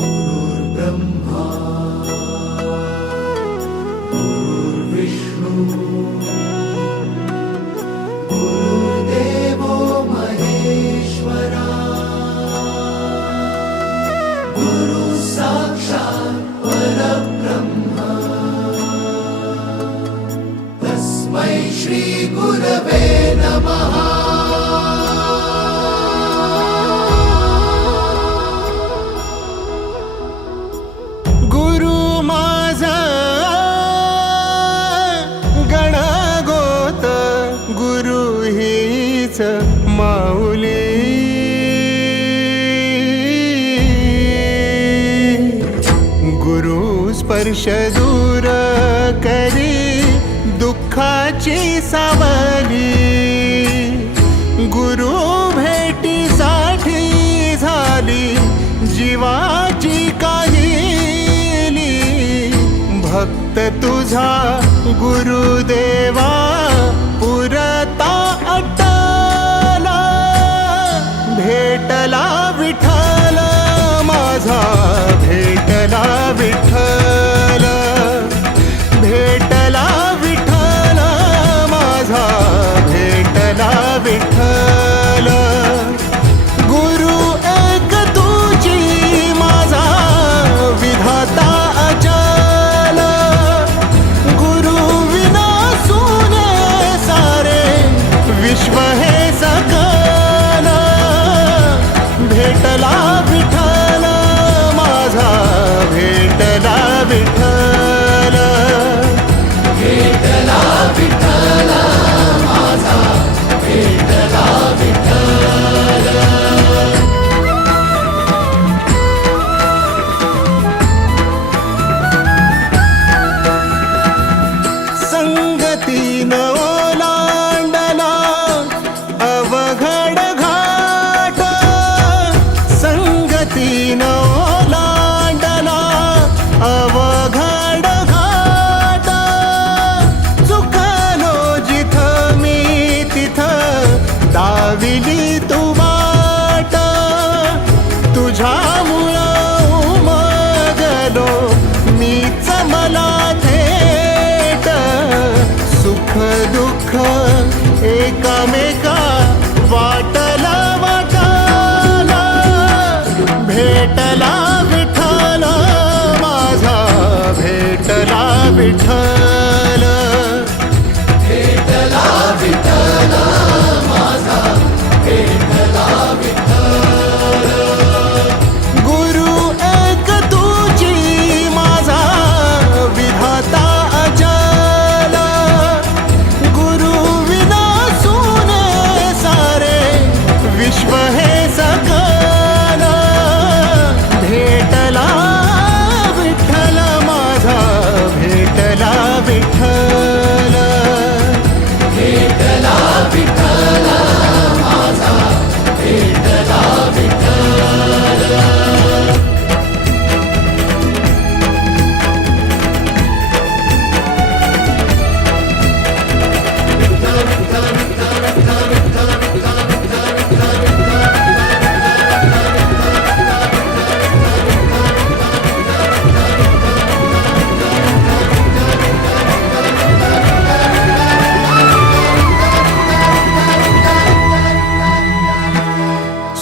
गुरुर्ब्रह्मा गुरुर्विष्णू गुरुर्देवो महेश्वरा गुरु साक्षात् परब्रह्म तस्मै श्री गुरवे नमः। माऊली गुरु स्पर्श दूर करी दुःखाची सावली गुरु भेटीसाठी झाली जीवाची काहिली भक्त तुझा गुरुदेवा पुरता भेटला विठ्ठल माझा भेटला विठ्ठल भेटला विठ्ठल माझा भेटला विठ्ठल गुरु एक तुझी माझा विधाता अचल गुरु विना सुने सारे विश्व हे सकल भेटला विठ्ठल माझा भेटला विठ्ठल भेटला विठ्ठल माझा भेटला विठ्ठल। संगतीन ओलांडला अवघड घाट संगतीन ओलांडला अवघड घाट चुकलो जिथं मी तिथं दाविली तू वाट तुझ्यामुळं उमगलो मीच मला थेट सुख दुःख एकामेका वाटला वाटाला भेटला विठ्ठल माझा भेटला विठ्ठल भेटला विठ्ठल माझा भेटला विठ्ठल गुरु एक तुझी माझा विधाता अचल गुरु विना सुने सारे विश्व हे सकल भेटला विठ्ठल माझा भेटला विठ्ठल भेटला विठ्ठल माझा भेटला विठ्ठल।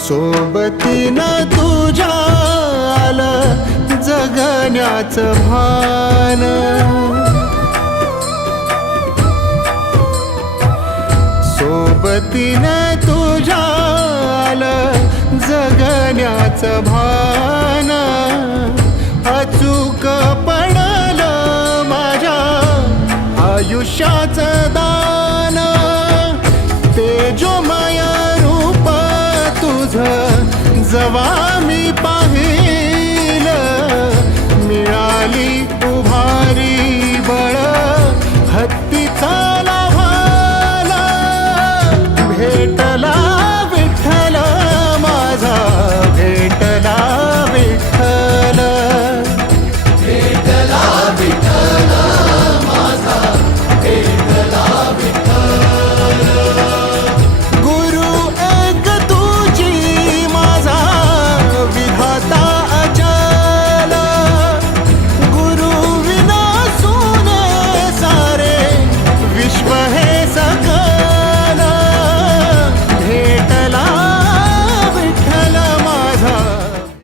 सोबतीनं तुझ्या आलं जगण्याचं भान सोबतीनं तुझ्या आलं जगण्याचं भान अचूक पडलं माझ्या आयुष्याचं दान तेजोमय रूप तुझं जवा मी